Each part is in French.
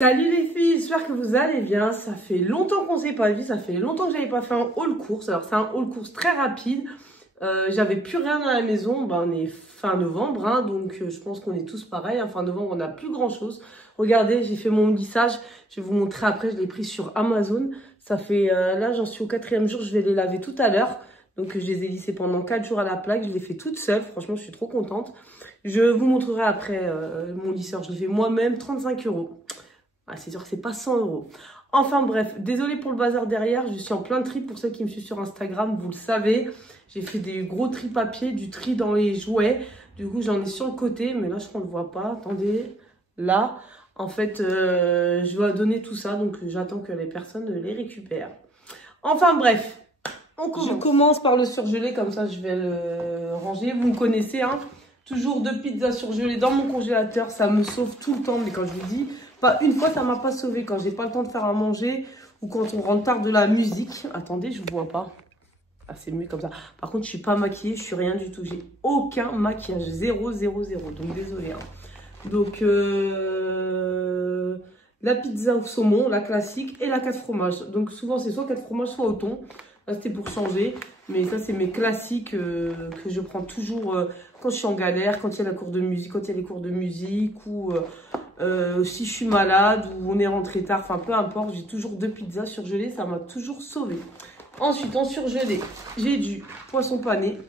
Salut les filles, j'espère que vous allez bien. Ça fait longtemps qu'on ne s'est pas vu, ça fait longtemps que j'avais pas fait un haul course. Alors c'est un haul course très rapide. J'avais plus rien à la maison. On est fin novembre, hein, donc je pense qu'on est tous pareils. Fin novembre, on n'a plus grand chose. Regardez, j'ai fait mon lissage. Je vais vous montrer après. Je l'ai pris sur Amazon. Ça fait là, j'en suis au 4e jour. Je vais les laver tout à l'heure. Donc je les ai lissés pendant 4 jours à la plaque. Je l'ai fait toute seule. Franchement, je suis trop contente. Je vous montrerai après mon lisseur. Je l'ai fait moi-même, 35 €. Ah, c'est sûr que c'est pas 100 €. Enfin bref, désolée pour le bazar derrière, je suis en plein tri pour ceux qui me suivent sur Instagram, vous le savez. J'ai fait des gros tri papier, du tri dans les jouets. Du coup, j'en ai sur le côté, mais là, je crois qu'on ne le voit pas. Attendez, là, en fait, je dois donner tout ça, donc j'attends que les personnes les récupèrent. Enfin bref, je commence par le surgelé, comme ça, je vais le ranger. Vous me connaissez, hein, toujours 2 pizzas surgelées dans mon congélateur, ça me sauve tout le temps, mais quand je vous dis... Pas une fois, ça m'a pas sauvé quand j'ai pas le temps de faire à manger ou quand on rentre tard de la musique. Attendez, je vous vois pas. Ah, c'est mieux comme ça. Par contre, je suis pas maquillée, je suis rien du tout. J'ai aucun maquillage, 0, 0, 0. Donc, désolé. Hein. Donc, la pizza au saumon, la classique et la 4 fromages. Donc, souvent, c'est soit 4 fromages, soit au thon. Là, c'était pour changer. Mais ça, c'est mes classiques que je prends toujours quand je suis en galère, quand il y a la cour de musique, quand il y a les cours de musique ou... si je suis malade ou on est rentré tard, enfin peu importe, j'ai toujours 2 pizzas surgelées, ça m'a toujours sauvé. Ensuite, en surgelé, j'ai du poisson pané,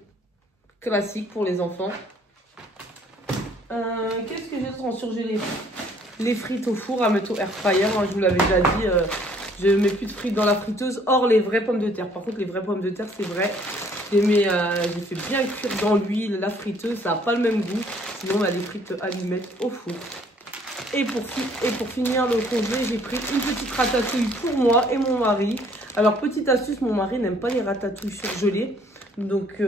classique pour les enfants. Qu'est-ce que j'ai d'autre en surgelé? Les frites au four à mettre au air fryer, hein, je vous l'avais déjà dit, je ne mets plus de frites dans la friteuse, hors les vraies pommes de terre. Par contre, les vraies pommes de terre, c'est vrai, j'ai fait bien cuire dans l'huile, la friteuse, ça n'a pas le même goût. Sinon, on a des frites allumettes au four. Et pour finir le congelé, j'ai pris une petite ratatouille pour moi et mon mari. Alors, petite astuce, mon mari n'aime pas les ratatouilles surgelées. Donc,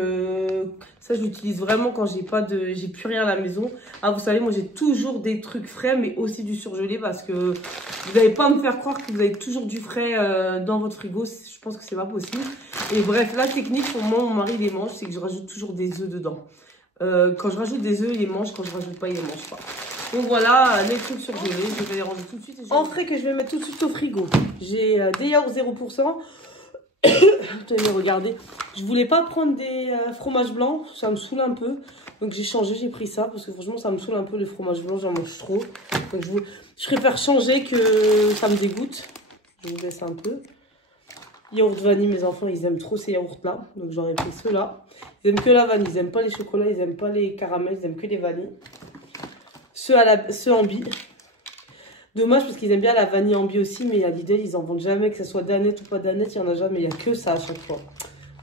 ça, je l'utilise vraiment quand j'ai plus rien à la maison. Ah, vous savez, moi, j'ai toujours des trucs frais, mais aussi du surgelé parce que vous n'allez pas me faire croire que vous avez toujours du frais dans votre frigo. Je pense que c'est pas possible. Et bref, la technique, pour moi, mon mari les mange, c'est que je rajoute toujours des œufs dedans. Quand je rajoute des œufs, il les mange. Quand je rajoute pas, il les mange pas. Donc voilà, les trucs surgelés, je vais les ranger tout de suite. En frais que je vais mettre tout de suite au frigo. J'ai des yaourts 0%. Tenez, regardez. Je voulais pas prendre des fromages blancs, ça me saoule un peu. Donc j'ai changé, j'ai pris ça parce que franchement ça me saoule un peu les fromages blancs, j'en mange trop. Donc je préfère changer que ça me dégoûte. Je vous laisse un peu. Yaourt vanille, mes enfants ils aiment trop ces yaourts là. Donc j'aurais pris ceux-là. Ils aiment que la vanille, ils aiment pas les chocolats, ils aiment pas les caramels, ils aiment que les vanilles. Ceux en bille. Dommage parce qu'ils aiment bien la vanille en bille aussi, mais à Lidl, ils en vendent jamais, que ce soit Danette ou pas Danette, il n'y en a jamais, il n'y a que ça à chaque fois.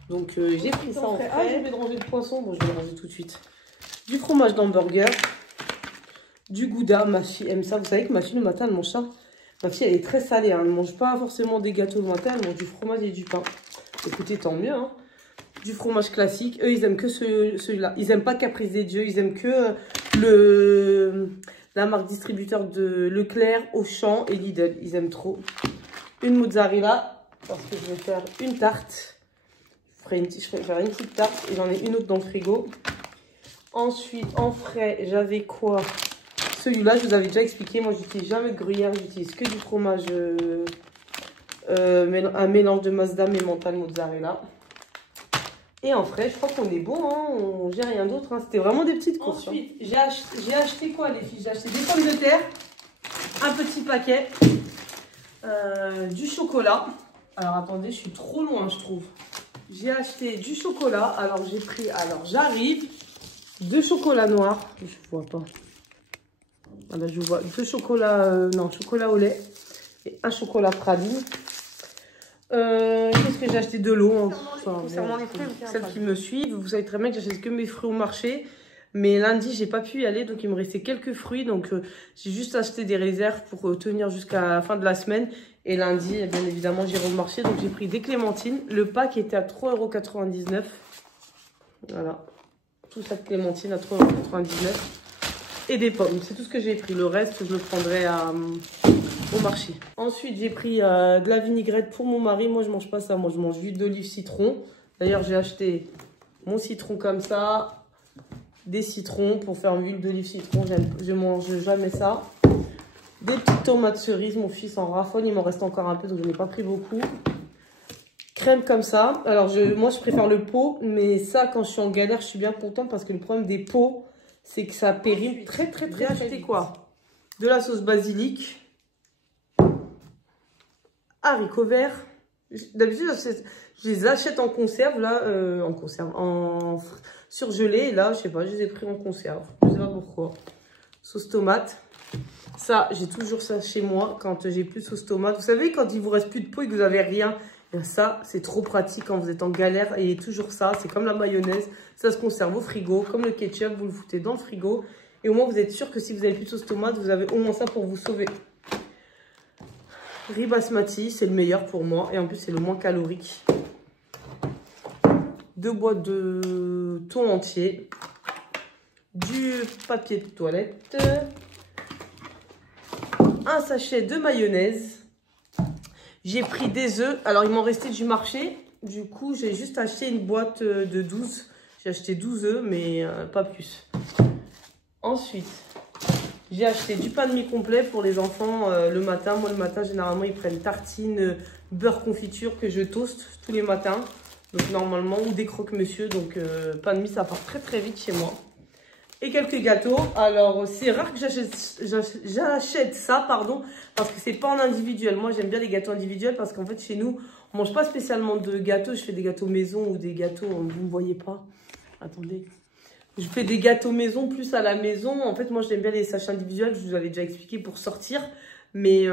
Donc j'ai pris ça en frais. Ah, j'ai oublié de ranger le poisson, bon je vais le ranger tout de suite. Du fromage d'hamburger, du gouda, ma fille aime ça. Vous savez que ma fille le matin, elle mange ça. Ma fille, elle est très salée, hein. Elle ne mange pas forcément des gâteaux le matin, elle mange du fromage et du pain. Écoutez, tant mieux, hein. Du fromage classique. Eux, ils aiment que celui-là. Ils n'aiment pas Caprice des Dieux. Ils aiment que la marque distributeur de Leclerc, Auchan et Lidl. Ils aiment trop. Une mozzarella, parce que je vais faire une tarte. Je vais faire une petite tarte et j'en ai une autre dans le frigo. Ensuite, en frais, j'avais quoi? Celui-là, je vous avais déjà expliqué. Moi, j'utilise jamais de gruyère. J'utilise que du fromage, un mélange de Mazda et mental mozzarella. Et en frais, je crois qu'on est bon, hein. J'ai rien d'autre, hein. C'était vraiment des petites courses. Ensuite, j'ai acheté quoi les filles? J'ai acheté des pommes de terre, un petit paquet, du chocolat. Alors attendez, je suis trop loin je trouve. J'ai acheté du chocolat, alors j'ai pris, j'arrive, 2 chocolats noirs, je vois pas. Voilà, je vois 2 chocolats, chocolat au lait et un chocolat praline. Qu'est-ce que j'ai acheté? De l'eau. Concernant les fruits, celles qui me suivent, vous savez très bien que j'achète que mes fruits au marché. Mais lundi, j'ai pas pu y aller, donc il me restait quelques fruits. Donc j'ai juste acheté des réserves pour tenir jusqu'à la fin de la semaine. Et lundi, bien évidemment, j'irai au marché. Donc j'ai pris des clémentines. Le pack était à 3,99 €. Voilà. Tout ça de clémentine à 3,99 €. Et des pommes. C'est tout ce que j'ai pris. Le reste, je le prendrai au marché. Ensuite, j'ai pris de la vinaigrette pour mon mari. Moi, je mange pas ça. Moi, je mange huile d'olive citron. D'ailleurs, j'ai acheté mon citron comme ça. Des citrons pour faire une huile d'olive citron. Je mange jamais ça. Des petites tomates cerises, mon fils en raffole, il m'en reste encore un peu, donc je n'ai pas pris beaucoup. Crème comme ça. Alors, moi, je préfère le pot, mais ça, quand je suis en galère, je suis bien contente parce que le problème des pots, c'est que ça périme très vite. Quoi? De la sauce basilic. Haricots verts. D'habitude, je les achète en conserve, là, en surgelé. Et là, je sais pas, je les ai pris en conserve. Je sais pas pourquoi. Sauce tomate. Ça, j'ai toujours ça chez moi quand j'ai plus de sauce tomate. Vous savez, quand il vous reste plus de pot et que vous n'avez rien, bien ça, c'est trop pratique quand vous êtes en galère. Et toujours ça, c'est comme la mayonnaise. Ça se conserve au frigo. Comme le ketchup, vous le foutez dans le frigo. Et au moins, vous êtes sûr que si vous n'avez plus de sauce tomate, vous avez au moins ça pour vous sauver. Riz basmati, c'est le meilleur pour moi. Et en plus, c'est le moins calorique. 2 boîtes de thon entier. Du papier de toilette. Un sachet de mayonnaise. J'ai pris des œufs. Alors, il m'en restait du marché. Du coup, j'ai juste acheté une boîte de 12. J'ai acheté 12 œufs, mais pas plus. Ensuite, j'ai acheté du pain de mie complet pour les enfants le matin. Moi, le matin, généralement, ils prennent tartine, beurre confiture que je toast tous les matins. Donc, normalement, ou des croque-monsieur. Donc, pain de mie, ça part très vite chez moi. Et quelques gâteaux. Alors, c'est rare que j'achète ça, pardon, parce que c'est pas en individuel. Moi, j'aime bien les gâteaux individuels parce qu'en fait, chez nous, on mange pas spécialement de gâteaux. Je fais des gâteaux maison ou des gâteaux, vous ne me voyez pas. Attendez. Je fais des gâteaux maison plus à la maison. En fait, moi, j'aime bien les sachets individuels. Je vous avais déjà expliqué pour sortir. Mais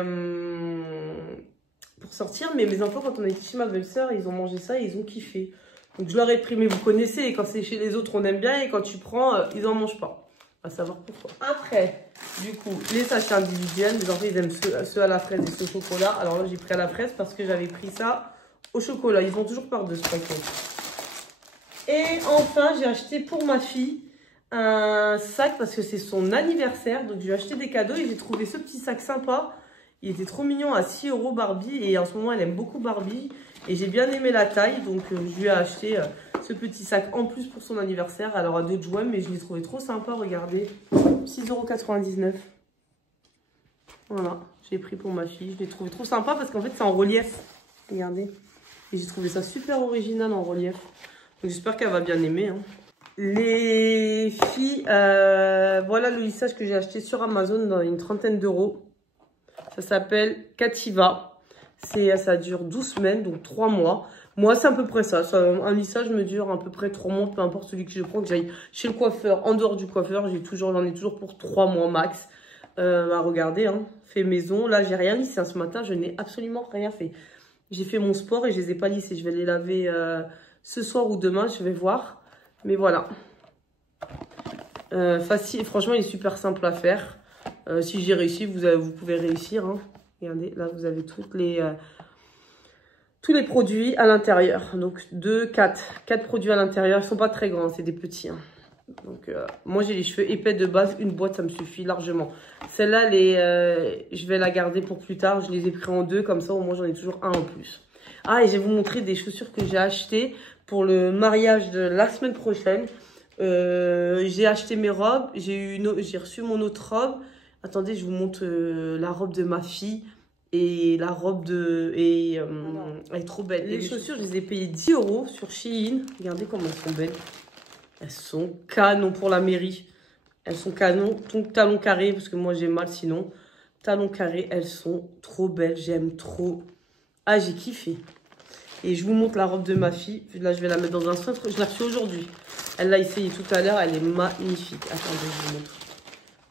mes enfants, quand on était chez ma belle-sœur, ils ont mangé ça et ils ont kiffé. Donc, je leur ai pris. Mais vous connaissez, quand c'est chez les autres, on aime bien. Et quand tu prends, ils n'en mangent pas. À savoir pourquoi. Après, du coup, les sachets individuels. Les enfants, ils aiment ceux à la fraise et ceux au chocolat. Alors là, j'ai pris à la fraise parce que j'avais pris ça au chocolat. Ils ont toujours peur de ce paquet. Et enfin, j'ai acheté pour ma fille un sac parce que c'est son anniversaire. Donc, je lui ai acheté des cadeaux et j'ai trouvé ce petit sac sympa. Il était trop mignon à 6 € Barbie. Et en ce moment, elle aime beaucoup Barbie. Et j'ai bien aimé la taille. Donc, je lui ai acheté ce petit sac en plus pour son anniversaire. Alors, à d'autres jouets, mais je l'ai trouvé trop sympa. Regardez, 6,99 €. Voilà, j'ai pris pour ma fille. Je l'ai trouvé trop sympa parce qu'en fait, c'est en relief. Regardez. Et j'ai trouvé ça super original en relief. Donc j'espère qu'elle va bien aimer. Hein. Les filles, voilà le lissage que j'ai acheté sur Amazon dans une trentaine d'euros. Ça s'appelle Cativa. Ça dure 12 semaines, donc 3 mois. Moi, c'est à peu près ça. Un lissage me dure à peu près 3 mois, peu importe celui que je prends, que j'aille chez le coiffeur, en dehors du coiffeur. J'en ai toujours pour 3 mois max. Regardez, hein, fait maison. Là, j'ai rien lissé. Ce matin, je n'ai absolument rien fait. J'ai fait mon sport et je les ai pas lissés. Je vais les laver ce soir ou demain, je vais voir. Mais voilà. Facile, franchement, il est super simple à faire. Si j'ai réussi, vous pouvez réussir. Hein. Regardez, là, vous avez tous les produits à l'intérieur. Donc, 4 produits à l'intérieur. Ils ne sont pas très grands, c'est des petits. Hein. Donc, moi, j'ai les cheveux épais de base. Une boîte, ça me suffit largement. Celle-là, je vais la garder pour plus tard. Je les ai pris en 2, comme ça, au moins, j'en ai toujours un en plus. Ah, et je vais vous montrer des chaussures que j'ai achetées pour le mariage de la semaine prochaine. J'ai acheté mes robes. J'ai reçu mon autre robe. Attendez, je vous montre la robe de ma fille. Et la robe elle est trop belle. Les chaussures, je les ai payées 10 € sur Shein. Regardez comment elles sont belles. Elles sont canon pour la mairie. Elles sont canon. Talons carrés, parce que moi j'ai mal sinon. Talons carrés, elles sont trop belles. J'aime trop. Ah, j'ai kiffé. Et je vous montre la robe de ma fille. Là, je vais la mettre dans un centre. Je l'ai reçue aujourd'hui. Elle l'a essayé tout à l'heure. Elle est magnifique. Attendez, je vous montre.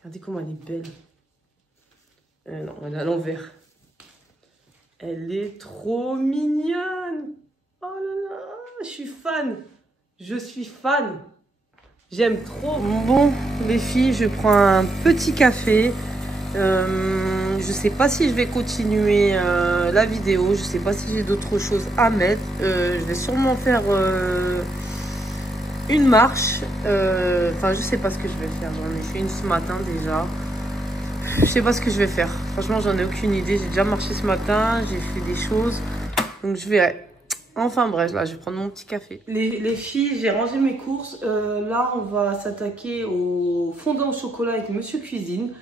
Regardez comment elle est belle. Non, elle est à l'envers. Elle est trop mignonne. Oh là là, je suis fan. Je suis fan. J'aime trop. Bon, les filles, je prends un petit café. Je sais pas si je vais continuer la vidéo. Je sais pas si j'ai d'autres choses à mettre. Je vais sûrement faire une marche. Enfin, je sais pas ce que je vais faire. J'en ai fait une ce matin déjà. Je sais pas ce que je vais faire. Franchement, j'en ai aucune idée. J'ai déjà marché ce matin. J'ai fait des choses. Donc, je verrai. Enfin bref, là, je vais prendre mon petit café. Les filles, j'ai rangé mes courses. Là, on va s'attaquer au fondant au chocolat avec Monsieur Cuisine.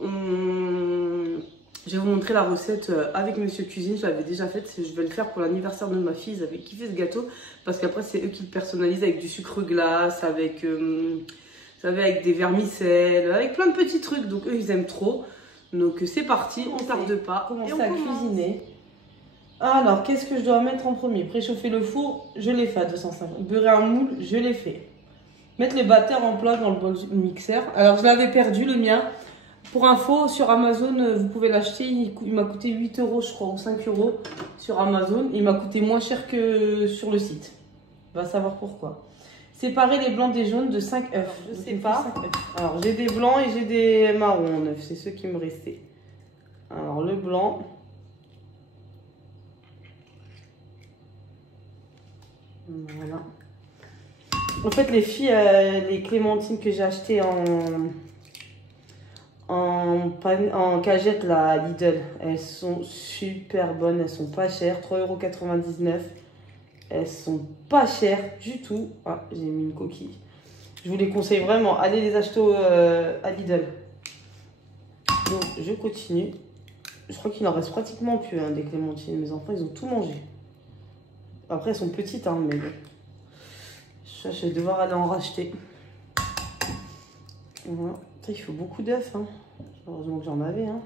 Je vais vous montrer la recette avec Monsieur Cuisine. Je l'avais déjà faite. Je vais le faire pour l'anniversaire de ma fille. Ils avaient kiffé ce gâteau parce qu'après, c'est eux qui le personnalisent avec du sucre glace, avec, vous savez, avec des vermicelles, avec plein de petits trucs. Donc, eux, ils aiment trop. Donc, c'est parti. On ne tarde pas. On commence à cuisiner. Alors, qu'est-ce que je dois mettre en premier? Préchauffer le four, je l'ai fait à 250. Beurrer un moule, je l'ai fait. Mettre le batteur en place dans le bol mixeur. Alors, je l'avais perdu, le mien. Pour info, sur Amazon, vous pouvez l'acheter. Il m'a coûté 8 € je crois, ou 5 € sur Amazon. Il m'a coûté moins cher que sur le site. On va savoir pourquoi. Séparer les blancs des jaunes de 5 œufs. Je sais pas. Alors, j'ai des blancs et j'ai des marrons en œufs. C'est ceux qui me restaient. Alors, le blanc. Voilà. En fait, les filles, les clémentines que j'ai achetées en cagette là, à Lidl, elles sont super bonnes, elles sont pas chères, 3,99 €. Elles sont pas chères du tout. Ah, j'ai mis une coquille. Je vous les conseille vraiment, allez les acheter à Lidl. Donc, je continue. Je crois qu'il en reste pratiquement plus des clémentines. Mes enfants, ils ont tout mangé. Après, elles sont petites, hein, mais bon. Je vais devoir aller en racheter. Voilà. Il faut beaucoup d'œufs. Hein. Heureusement que j'en avais. Hein.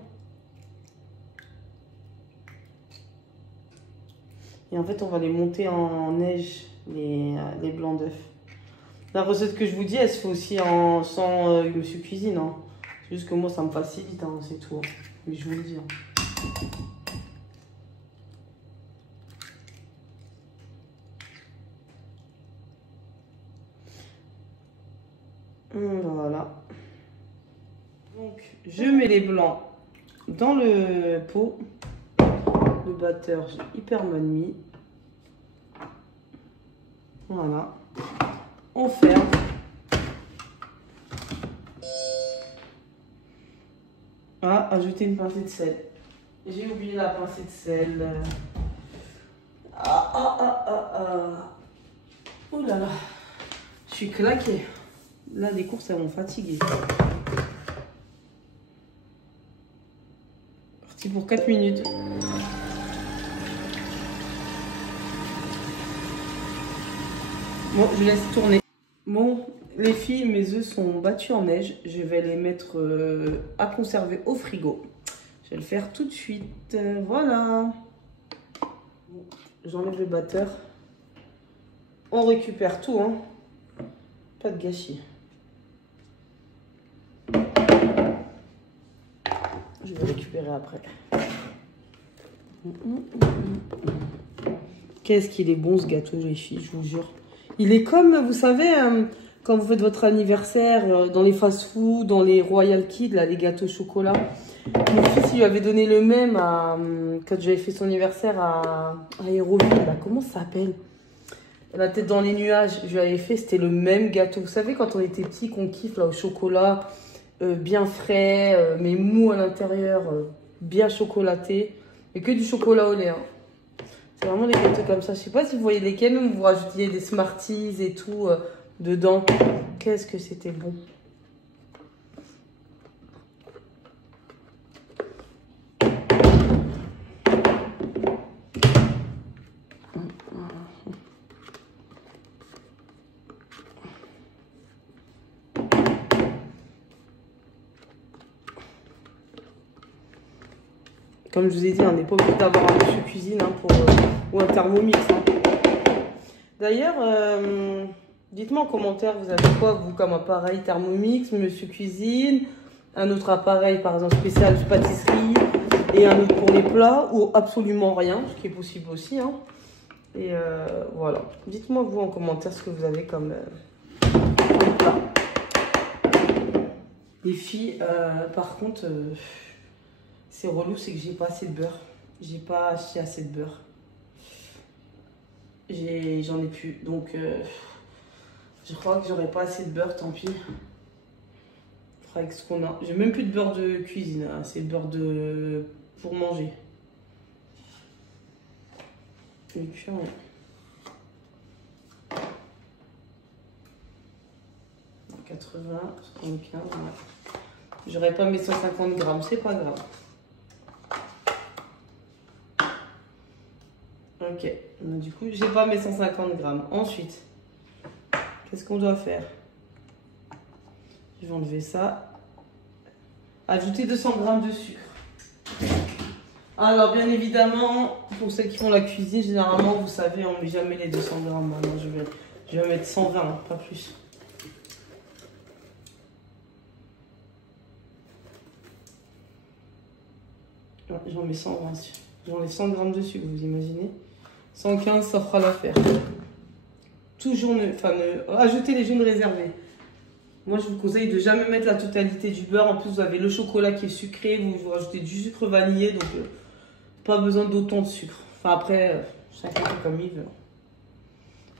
Et en fait, on va les monter en neige, les blancs d'œufs. La recette que je vous dis, elle se fait aussi sans Monsieur Cuisine. Hein. C'est juste que moi, ça me facilite, hein, c'est tout. Hein. Mais je vous le dis. Hein. Voilà. Donc, je mets les blancs dans le pot. Le batteur, j'ai hyper mal mis. Voilà. On ferme. Ah, ajouter une pincée de sel. J'ai oublié la pincée de sel. Oh là là. Je suis claquée. Là, les courses, elles vont fatiguer. Parti pour 4 minutes. Bon, je laisse tourner. Bon, les filles, mes œufs sont battus en neige. Je vais les mettre à conserver au frigo. Je vais le faire tout de suite. Voilà. J'enlève le batteur. On récupère tout, hein. Pas de gâchis. Je vais récupérer après. Qu'est-ce qu'il est bon ce gâteau, les filles, je vous jure. Il est comme, vous savez, quand vous faites votre anniversaire dans les fast-food, dans les Royal Kids, là, les gâteaux au chocolat. Mon fils, il lui avait donné le même quand j'avais fait son anniversaire à Aéroville. Là, comment ça s'appelle? La tête dans les nuages. Je lui avais fait, c'était le même gâteau. Vous savez, quand on était petit, qu'on kiffe là au chocolat. Bien frais, mais mou à l'intérieur, bien chocolaté. Et que du chocolat au lait. Hein. C'est vraiment des gâteaux comme ça. Je sais pas si vous voyez lesquels, même vous rajoutiez des Smarties et tout dedans. Qu'est-ce que c'était bon. Comme je vous ai dit, on n'est pas obligé d'avoir un Monsieur Cuisine hein, ou un Thermomix. Hein. D'ailleurs, dites-moi en commentaire, vous avez quoi, vous, comme appareil Thermomix, Monsieur Cuisine, un autre appareil, par exemple, spécial pâtisserie, et un autre pour les plats, ou absolument rien, ce qui est possible aussi. Hein. Et voilà. Dites-moi, vous, en commentaire, ce que vous avez comme plat. Les filles, par contre... c'est relou, c'est que j'ai pas assez de beurre. J'ai pas acheté assez de beurre. J'en ai plus. Donc, je crois que j'aurai pas assez de beurre, tant pis. On fera avec ce qu'on a. J'ai même plus de beurre de cuisine. Hein. C'est beurre pour manger. Et puis, ouais. 80, 75, voilà. J'aurais pas mes 150 grammes, c'est pas grave. Ok, du coup, j'ai pas mes 150 grammes. Ensuite, qu'est-ce qu'on doit faire? Je vais enlever ça. Ajouter 200 grammes de sucre. Alors, bien évidemment, pour celles qui font la cuisine, généralement, vous savez, on ne met jamais les 200 grammes. Maintenant, je vais mettre 120, pas plus. J'en mets 120. J'enlève 100 grammes de sucre, vous imaginez? 115, ça fera l'affaire. Toujours ajoutez les jaunes réservés. Moi, je vous conseille de jamais mettre la totalité du beurre. En plus, vous avez le chocolat qui est sucré. Vous rajoutez du sucre vanillé. Donc, pas besoin d'autant de sucre. Enfin, après, chacun fait comme il veut.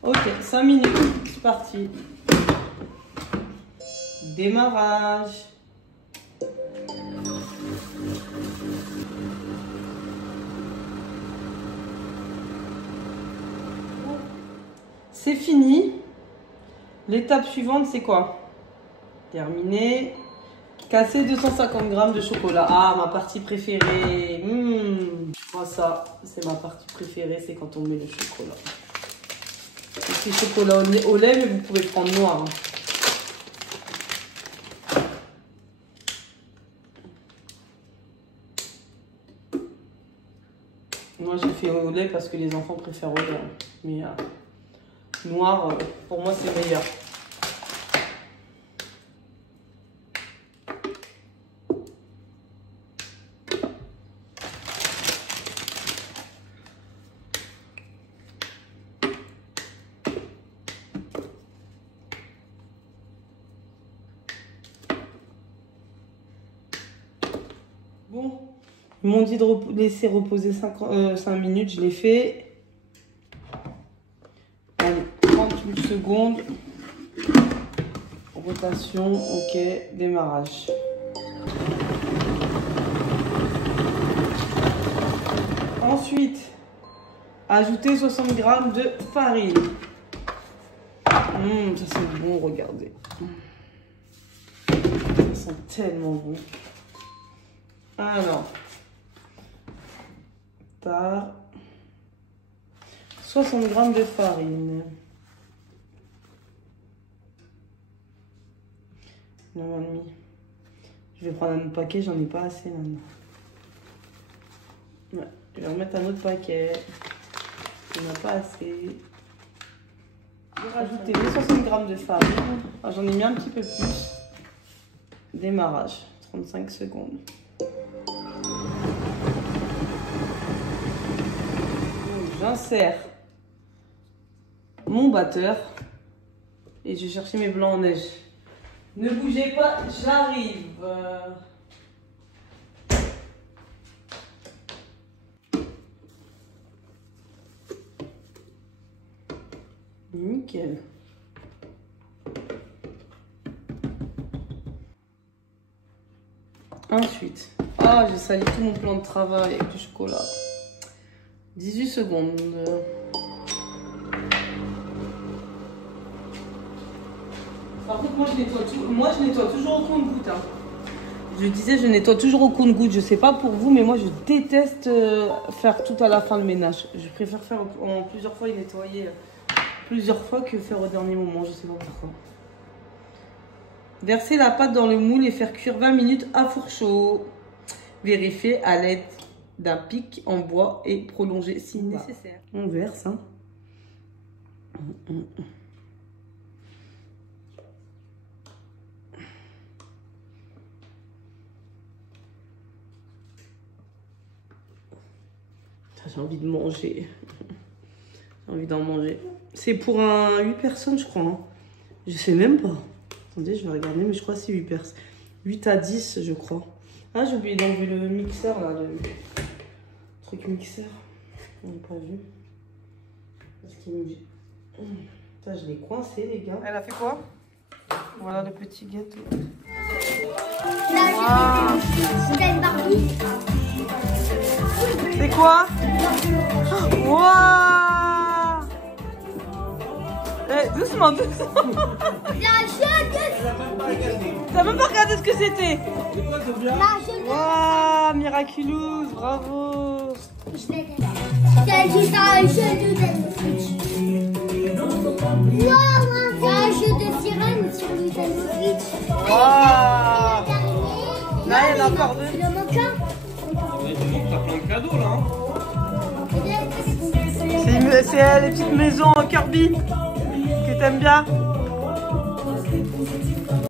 Ok, 5 minutes. C'est parti. Démarrage. C'est fini. L'étape suivante, c'est quoi? Terminé. Casser 250 grammes de chocolat. Ah, ma partie préférée. Moi, ça, c'est ma partie préférée, c'est quand on met le chocolat. C'est chocolat au lait, mais vous pouvez prendre noir. Moi, j'ai fait au lait parce que les enfants préfèrent au lait. Mais noir, pour moi, c'est meilleur. Bon, ils m'ont dit de laisser reposer 5 minutes, je l'ai fait. Allez, 38 secondes. Rotation, ok, démarrage. Ensuite, ajouter 60 grammes de farine. Ça sent bon, regardez. Ça sent tellement bon. Alors, 60 grammes de farine. Je vais prendre un autre paquet, j'en ai pas assez maintenant. Ouais, je vais remettre un autre paquet. Il n'y en a pas assez. Je vais rajouter les 60 grammes de farine. Ah, j'en ai mis un petit peu plus. Démarrage, 35 secondes. J'insère mon batteur et je vais chercher mes blancs en neige. Ne bougez pas, j'arrive. Nickel. Ensuite, j'ai sali tout mon plan de travail avec du chocolat. 18 secondes. Par contre, moi je nettoie toujours au compte-gouttes. Hein. Je disais, je nettoie toujours au compte-gouttes. Je sais pas pour vous, mais moi je déteste faire tout à la fin le ménage. Je préfère faire en plusieurs fois et nettoyer plusieurs fois que faire au dernier moment. Je sais pas pourquoi. Verser la pâte dans le moule et faire cuire 20 minutes à four chaud. Vérifier à l'aide d'un pic en bois et prolonger si nécessaire. On verse. Hein. J'ai envie de manger. J'ai envie d'en manger. C'est pour 8 personnes, je crois. Hein. Je sais même pas. Attendez, je vais regarder, mais je crois que c'est 8 personnes. 8 à 10, je crois. Ah, j'ai oublié d'enlever le mixeur, là. Le truc mixeur. On n'a pas vu. Parce qu'il me dit... Ça, je l'ai coincé, les gars. Elle a fait quoi? Voilà le petit gâteau. C'est quoi? Waouh! Doucement, doucement. T'as même pas regardé ce que c'était. Waouh, Miraculous, bravo. C'est juste un jeu de Switch. Waouh, c'est un jeu de sirène sur Nintendo Switch. Waouh. Là, il y en a encore deux. Il en manque un. T'as plein de cadeaux là. Hein. C'est les petites maisons en Kirby que t'aimes bien.